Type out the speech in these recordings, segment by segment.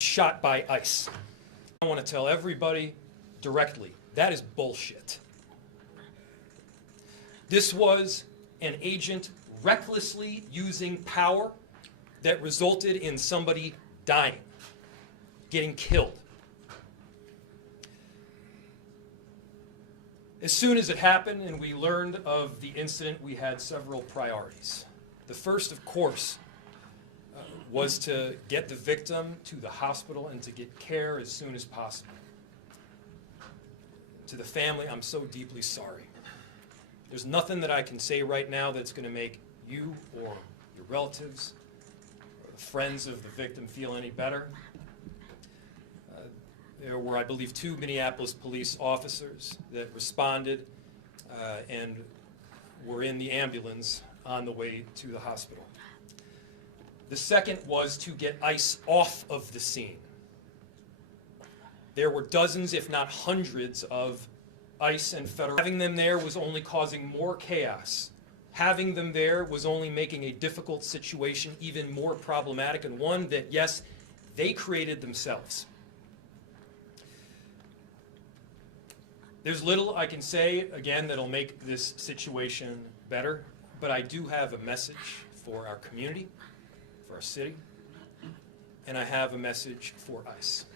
shot by ICE. I want to tell everybody directly, that is bullshit. This was an agent recklessly using power that resulted in somebody dying, getting killed. As soon as it happened and we learned of the incident, we had several priorities. The first, of course, was to get the victim to the hospital and to get care as soon as possible. To the family, I'm so deeply sorry. There's nothing that I can say right now that's going to make you or your relatives or the friends of the victim feel any better. There were, I believe, 2 Minneapolis police officers that responded and were in the ambulance on the way to the hospital. The second was to get ICE off of the scene. There were dozens, if not hundreds, of ICE and federal. Having them there was only causing more chaos. Having them there was only making a difficult situation even more problematic, and one that, yes, they created themselves. There's little I can say, again, that'll make this situation better, but I do have a message for our community, for our city, and I have a message for ICE.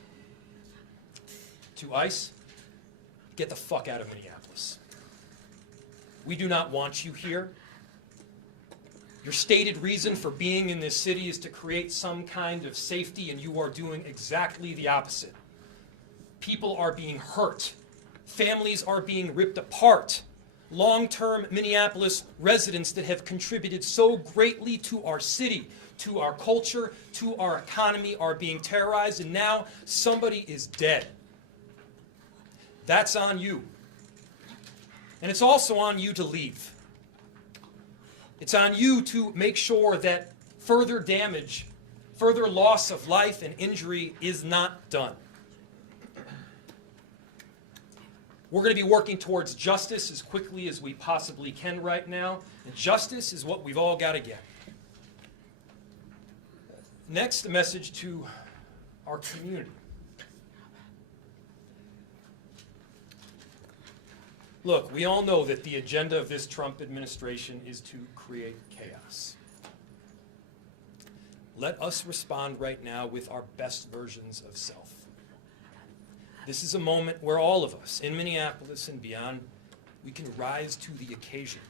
To ICE, get the fuck out of Minneapolis. We do not want you here. Your stated reason for being in this city is to create some kind of safety, and you are doing exactly the opposite. People are being hurt. Families are being ripped apart. Long-term Minneapolis residents that have contributed so greatly to our city, to our culture, to our economy are being terrorized, and now somebody is dead. That's on you. And it's also on you to leave. It's on you to make sure that further damage, further loss of life and injury is not done. We're going to be working towards justice as quickly as we possibly can right now, and justice is what we've all got to get. Next, a message to our community. Look, we all know that the agenda of this Trump administration is to create chaos. Let us respond right now with our best versions of self. This is a moment where all of us in Minneapolis and beyond, we can rise to the occasion.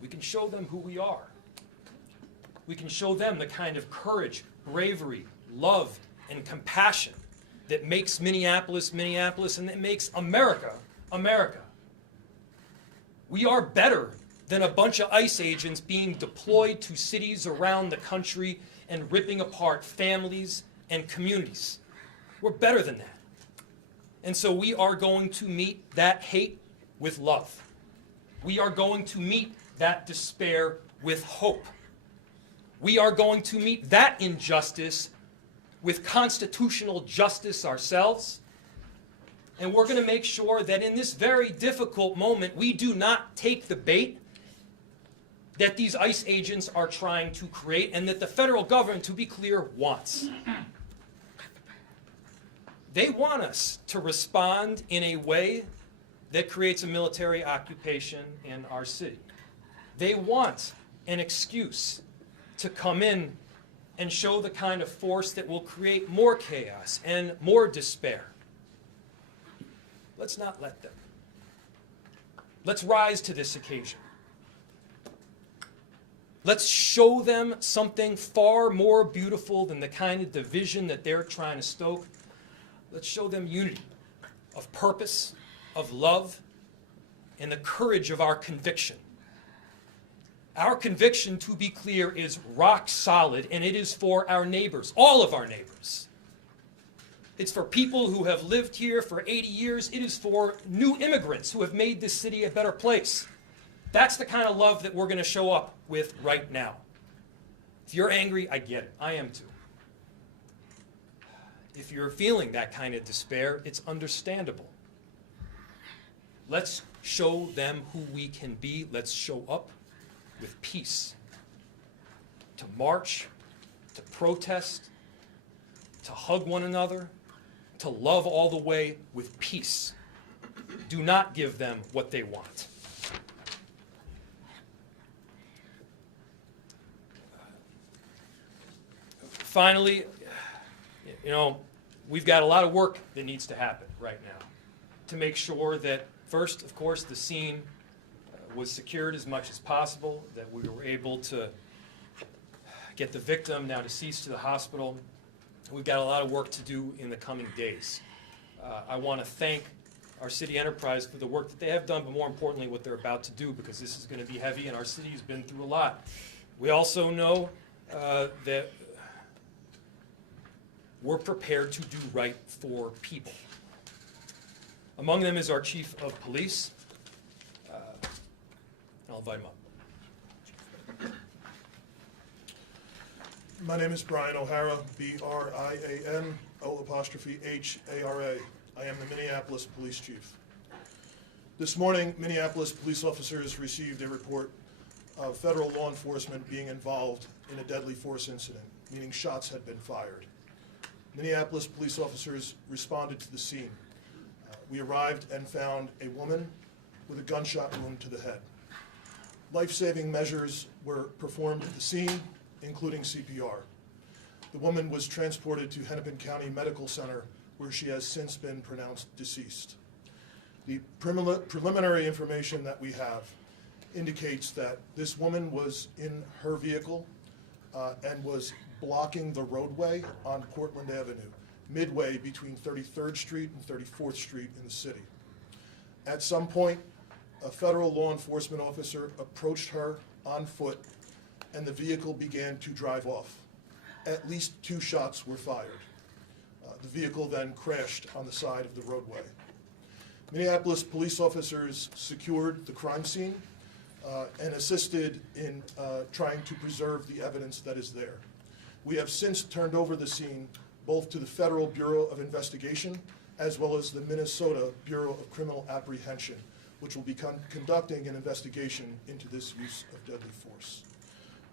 We can show them who we are. We can show them the kind of courage, bravery, love, and compassion that makes Minneapolis, Minneapolis, and that makes America, America. We are better than a bunch of ICE agents being deployed to cities around the country and ripping apart families and communities. We're better than that. And so we are going to meet that hate with love. We are going to meet that despair with hope. We are going to meet that injustice with constitutional justice ourselves. And we're going to make sure that in this very difficult moment, we do not take the bait that these ICE agents are trying to create and that the federal government, to be clear, wants. They want us to respond in a way that creates a military occupation in our city. They want an excuse to come in and show the kind of force that will create more chaos and more despair. Let's not let them. Let's rise to this occasion. Let's show them something far more beautiful than the kind of division that they're trying to stoke. Let's show them unity of purpose, of love, and the courage of our conviction. Our conviction, to be clear, is rock solid, and it is for our neighbors, all of our neighbors. It's for people who have lived here for 80 years. It is for new immigrants who have made this city a better place. That's the kind of love that we're going to show up with right now. If you're angry, I get it. I am too. If you're feeling that kind of despair, it's understandable. Let's show them who we can be. Let's show up with peace. To march, to protest, to hug one another, to love all the way with peace. Do not give them what they want. Finally, we've got a lot of work that needs to happen right now to make sure that, first, of course, the scene was secured as much as possible, that we were able to get the victim, now deceased, to the hospital. We've got a lot of work to do in the coming days. I want to thank our city enterprise for the work that they have done, but more importantly, what they're about to do, because this is going to be heavy, and our city has been through a lot. We also know that we're prepared to do right for people. Among them is our chief of police. I'll invite him up. My name is Brian O'Hara, B-R-I-A-N-O''Hara. I am the Minneapolis Police Chief. This morning, Minneapolis police officers received a report of federal law enforcement being involved in a deadly force incident, meaning shots had been fired. Minneapolis police officers responded to the scene. We arrived and found a woman with a gunshot wound to the head. Life-saving measures were performed at the scene, including CPR. The woman was transported to Hennepin County Medical Center, where she has since been pronounced deceased. The preliminary information that we have indicates that this woman was in her vehicle and was blocking the roadway on Portland Avenue, midway between 33rd Street and 34th Street in the city. At some point, a federal law enforcement officer approached her on foot, and the vehicle began to drive off. At least 2 shots were fired. The vehicle then crashed on the side of the roadway. Minneapolis police officers secured the crime scene and assisted in trying to preserve the evidence that is there. We have since turned over the scene both to the Federal Bureau of Investigation as well as the Minnesota Bureau of Criminal Apprehension, which will be conducting an investigation into this use of deadly force.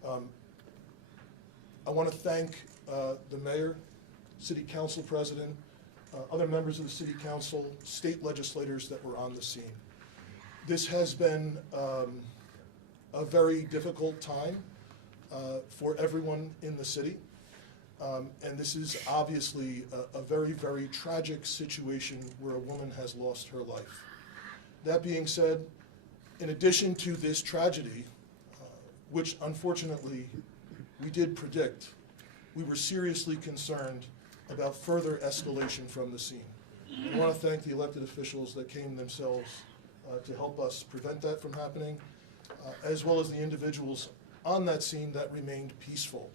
I want to thank the mayor, city council president, other members of the city council, state legislators that were on the scene. This has been a very difficult time for everyone in the city. And this is obviously a very, very tragic situation where a woman has lost her life. That being said, in addition to this tragedy, which unfortunately we did predict, we were seriously concerned about further escalation from the scene. I want to thank the elected officials that came themselves to help us prevent that from happening, as well as the individuals on that scene that remained peaceful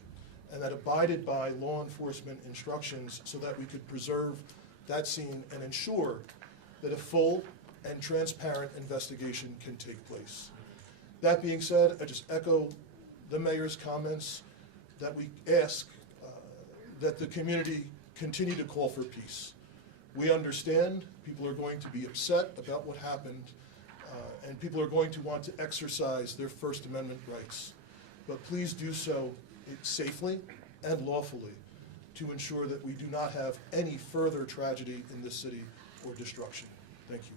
and that abided by law enforcement instructions so that we could preserve that scene and ensure that a full and transparent investigation can take place. That being said, I just echo the mayor's comments that we ask that the community continue to call for peace. We understand people are going to be upset about what happened, and people are going to want to exercise their First Amendment rights. But please do so safely and lawfully to ensure that we do not have any further tragedy in this city or destruction. Thank you.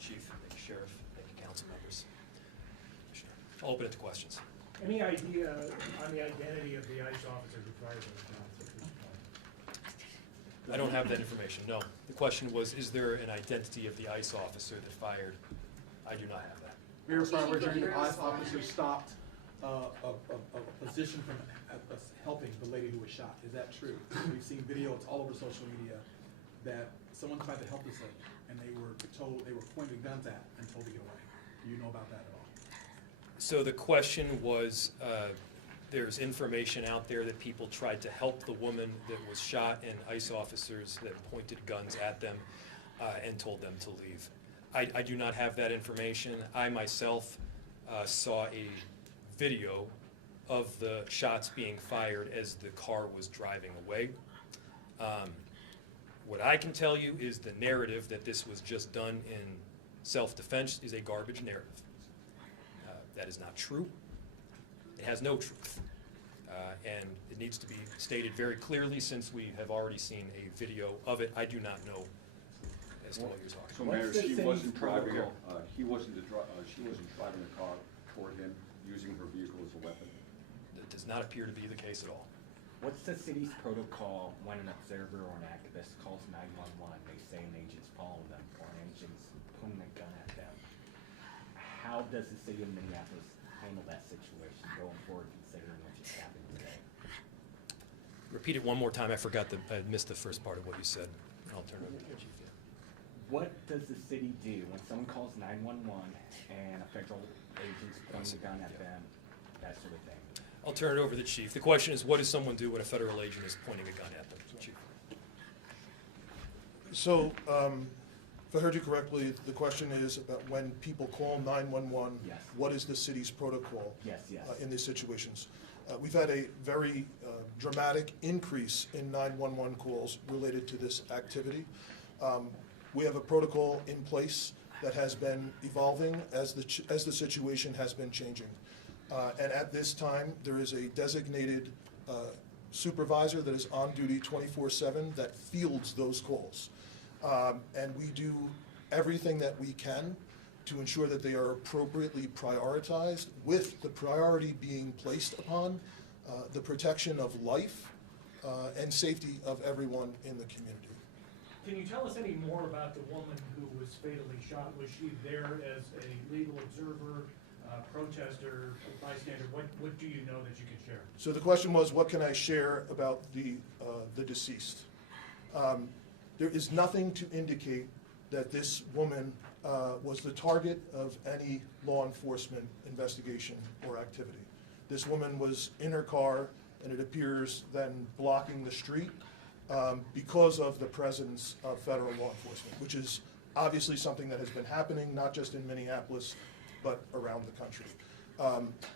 Chief, thank you, Sheriff, thank you, council members. I'll open it to questions. Any idea on the identity of the ICE officer who fired those shots at this point? I don't have that information, no. The question was, is there an identity of the ICE officer that fired? I do not have that. Mayor Farmer, during the ICE officer stopped a position from helping the lady who was shot. Is that true? We've seen video, it's all over social media, that someone tried to help this lady, and they were pointing guns at and told to get away. Do you know about that at all? So the question was, there's information out there that people tried to help the woman that was shot, and ICE officers that pointed guns at them and told them to leave. I do not have that information. I myself saw a video of the shots being fired as the car was driving away. What I can tell you is the narrative that this was just done in self-defense is a garbage narrative. That is not true. It has no truth. And it needs to be stated very clearly, since we have already seen a video of it. I do not know as to what you're talking So about. Mayor, What's the she city's wasn't driving, protocol? she wasn't driving the car toward him, using her vehicle as a weapon? That does not appear to be the case at all. What's the city's protocol when an observer or an activist calls 911? They say an agent's following them or an agent's pointing a gun at them. How does the city of Minneapolis handle that situation going forward, considering what just happened today? Repeat it one more time. I missed the first part of what you said. I'll turn it over to the chief. What does the city do when someone calls 911 and a federal agent's pointing a gun at them, that sort of thing? I'll turn it over to the chief. The question is, what does someone do when a federal agent is pointing a gun at them? Chief. So, if I heard you correctly, the question is about when people call 911. Yes. What is the city's protocol? Yes, yes. In these situations? We've had a very dramatic increase in 911 calls related to this activity. We have a protocol in place that has been evolving as the situation has been changing. And at this time, there is a designated supervisor that is on duty 24/7 that fields those calls. And we do everything that we can to ensure that they are appropriately prioritized, with the priority being placed upon the protection of life and safety of everyone in the community. Can you tell us any more about the woman who was fatally shot? Was she there as a legal observer, protester, bystander? What do you know that you can share? So the question was, what can I share about the deceased? There is nothing to indicate that this woman was the target of any law enforcement investigation or activity. This woman was in her car, and it appears then blocking the street because of the presence of federal law enforcement, which is obviously something that has been happening, not just in Minneapolis, but around the country.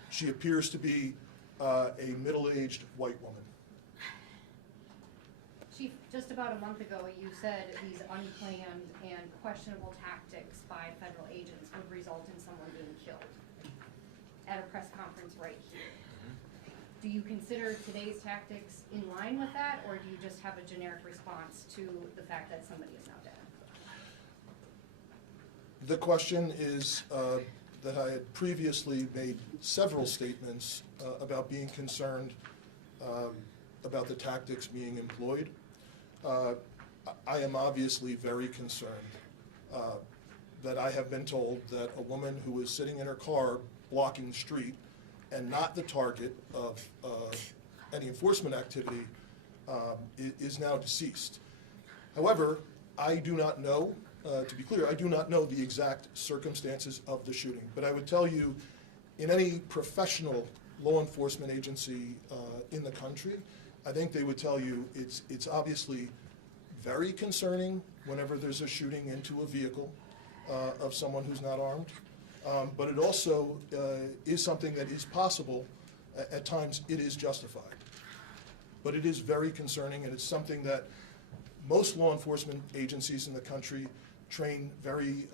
She appears to be a middle-aged white woman. Chief, just about a month ago, you said these unplanned and questionable tactics by federal agents would result in someone being killed at a press conference right here. Do you consider today's tactics in line with that, or do you just have a generic response to the fact that somebody is now dead? The question is that I had previously made several statements about being concerned about the tactics being employed. I am obviously very concerned that I have been told that a woman who was sitting in her car blocking the street and not the target of any enforcement activity is now deceased. However, I do not know, to be clear, I do not know the exact circumstances of the shooting, but I would tell you, in any professional law enforcement agency in the country, I think they would tell you it's obviously very concerning whenever there's a shooting into a vehicle of someone who's not armed. But it also is something that is possible. At times, it is justified. But it is very concerning, and it's something that most law enforcement agencies in the country train very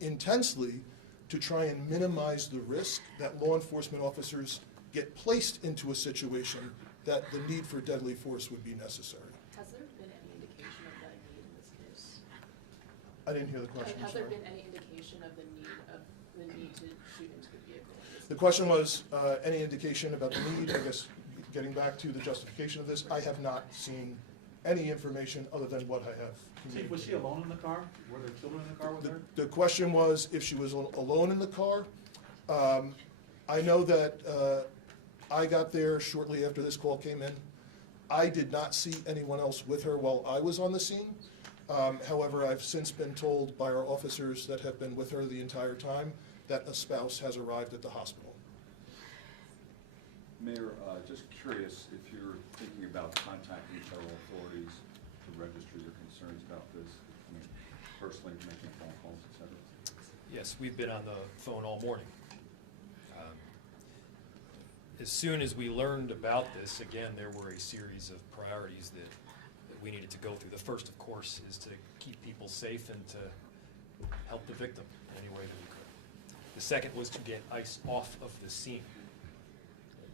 intensely to try and minimize the risk that law enforcement officers get placed into a situation that the need for deadly force would be necessary. Has there been any indication of that need in this case? I didn't hear the question. I'm Has there sorry. been any indication of the need to shoot into the vehicle? in this The question was, any indication about the need? I guess, getting back to the justification of this, I have not seen any information other than what I have Chief, was she communicated. alone in the car? Were there children in the car with her? The question was if she was alone in the car. I know that I got there shortly after this call came in. I did not see anyone else with her while I was on the scene. However, I've since been told by our officers that have been with her the entire time that a spouse has arrived at the hospital. Mayor, just curious if you're thinking about contacting federal authorities to register your concerns about this, I mean, personally making phone calls, et cetera. Yes, we've been on the phone all morning. As soon as we learned about this, again, there were a series of priorities that we needed to go through. The first, of course, is to keep people safe and to help the victim in any way that we could. The second was to get ICE off of the scene.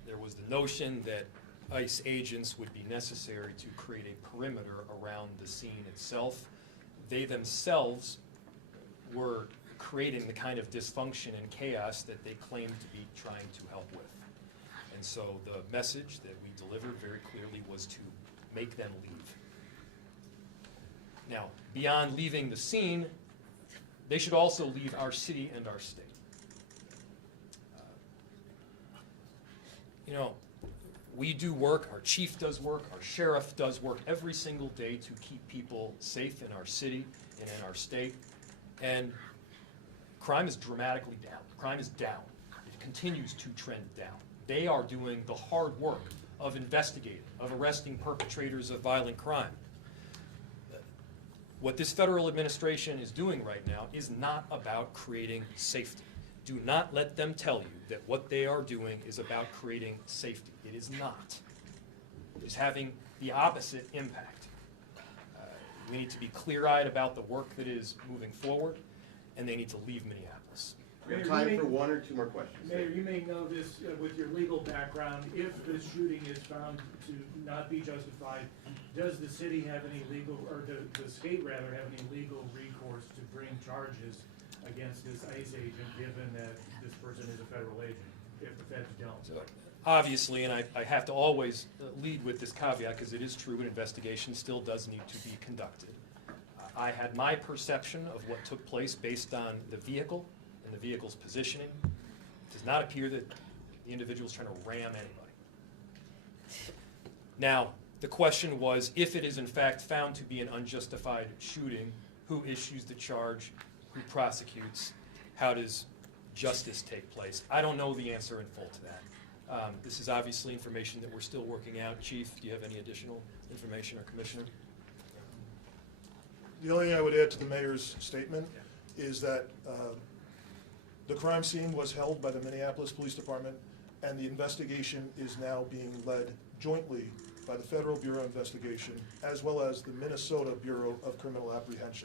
There was the notion that ICE agents would be necessary to create a perimeter around the scene itself. They themselves were creating the kind of dysfunction and chaos that they claimed to be trying to help with. And so the message that we delivered very clearly was to make them leave. Now, beyond leaving the scene, they should also leave our city and our state. You know, we do work, our chief does work, our sheriff does work every single day to keep people safe in our city and in our state. And crime is dramatically down. Crime is down. It continues to trend down. They are doing the hard work of investigating, of arresting perpetrators of violent crime. What this federal administration is doing right now is not about creating safety. Do not let them tell you that what they are doing is about creating safety. It is not. It is having the opposite impact. We need to be clear-eyed about the work that is moving forward, and they need to leave Minneapolis. We have time for one or two more questions. Mayor, you may know this with your legal background. If the shooting is found to not be justified, does the city have any legal, or the state rather, have any legal recourse to bring charges against this ICE agent, given that this person is a federal agent, if the feds don't? So, obviously, and I have to always lead with this caveat because it is true, an investigation still does need to be conducted. I had my perception of what took place based on the vehicle and the vehicle's positioning. It does not appear that the individual is trying to ram anybody. Now, the question was, if it is in fact found to be an unjustified shooting, who issues the charge, who prosecutes, how does justice take place? I don't know the answer in full to that. This is obviously information that we're still working out. Chief, do you have any additional information, or Commissioner? The only thing I would add to the mayor's statement is that the crime scene was held by the Minneapolis Police Department, and the investigation is now being led jointly by the Federal Bureau of Investigation as well as the Minnesota Bureau of Criminal Apprehension.